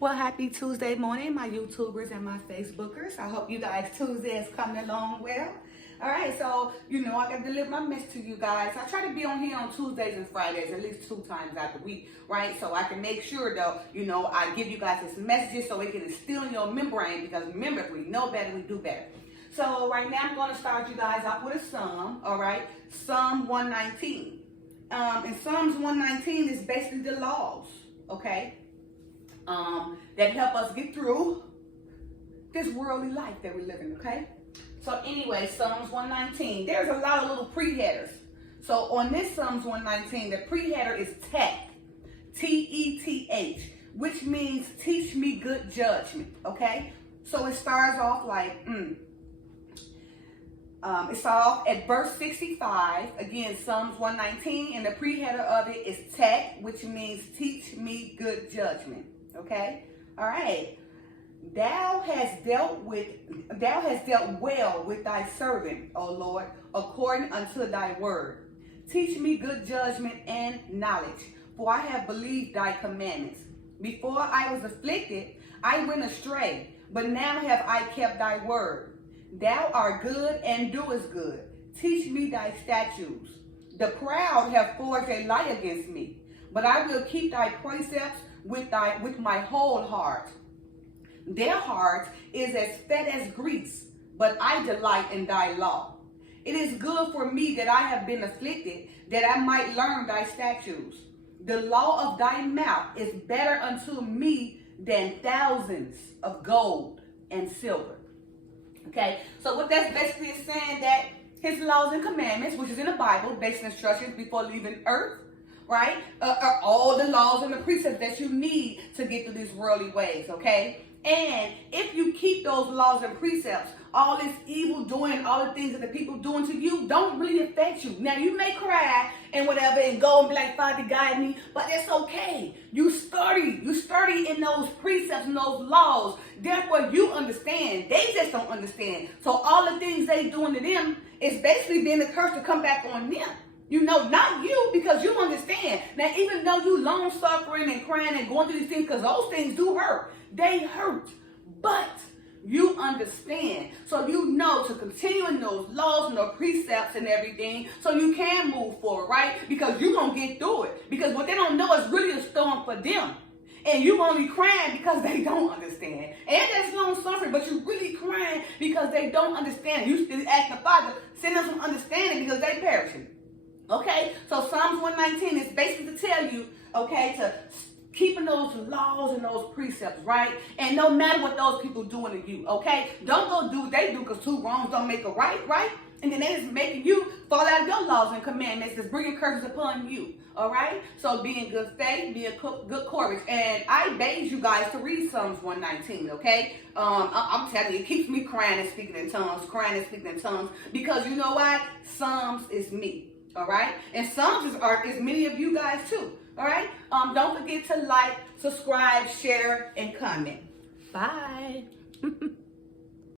Well, happy Tuesday morning, my YouTubers and my Facebookers. I hope you guys Tuesday is coming along well. All right, so, I got to deliver my message to you guys. I try to be on here on Tuesdays and Fridays, at least 2 times out the week, right? So I can make sure, though, I give you guys this messages so it can instill in your membrane, because remember, if we know better, we do better. So right now, I'm going to start you guys off with a psalm, all right? Psalm 119. And Psalms 119 is basically the laws, okay? That help us get through this worldly life that we're living, okay? So anyway, Psalms 119, there's a lot of little pre-headers. So on this Psalms 119, the pre-header is TETH, T-E-T-H, which means teach me good judgment, okay? So it starts off like, it starts off at verse 65, again, Psalms 119, and the pre-header of it is TETH, which means teach me good judgment. Okay, all right. Thou hast dealt well with thy servant, O Lord, according unto thy word. Teach me good judgment and knowledge, for I have believed thy commandments. Before I was afflicted, I went astray, but now have I kept thy word. Thou art good and doest good. Teach me thy statutes. The proud have forged a lie against me, but I will keep thy precepts with my whole heart. Their heart is as fat as grease, but I delight in thy law. It is good for me that I have been afflicted, that I might learn thy statutes. The law of thy mouth is better unto me than thousands of gold and silver. Okay, so what that's basically is saying that his laws and commandments, which is in the Bible, basic instructions before leaving earth, right, are all the laws and the precepts that you need to get through these worldly ways, okay? And if you keep those laws and precepts, all this evil doing, all the things that the people doing to you don't really affect you. Now, you may cry and whatever and go and be like, Father, guide me, but it's okay. You sturdy in those precepts and those laws. Therefore, you understand. They just don't understand. So all the things they doing to them is basically being a curse to come back on them. Not you, because you understand. Now, even though you long suffering and crying and going through these things, because those things do hurt. They hurt. But you understand. So you know to continue in those laws and those precepts and everything so you can move forward, right? Because you're going to get through it. Because what they don't know is really a storm for them. And you only crying because they don't understand. And that's long suffering, but you really crying because they don't understand. You still ask the Father, send them some understanding because they perishing. Okay, so Psalms 119 is basically to tell you, okay, to keeping those laws and those precepts, right? And no matter what those people doing to you, okay? Don't go do what they do, because 2 wrongs don't make a right? And then they just making you fall out of your laws and commandments, that's bringing curses upon you, all right? So be in good faith, be in good courage. And I beg you guys to read Psalms 119, okay? I'm telling you, it keeps me crying and speaking in tongues, because you know why? Psalms is me. All right, and Psalms is many of you guys too. All right, don't forget to like, subscribe, share, and comment. Bye.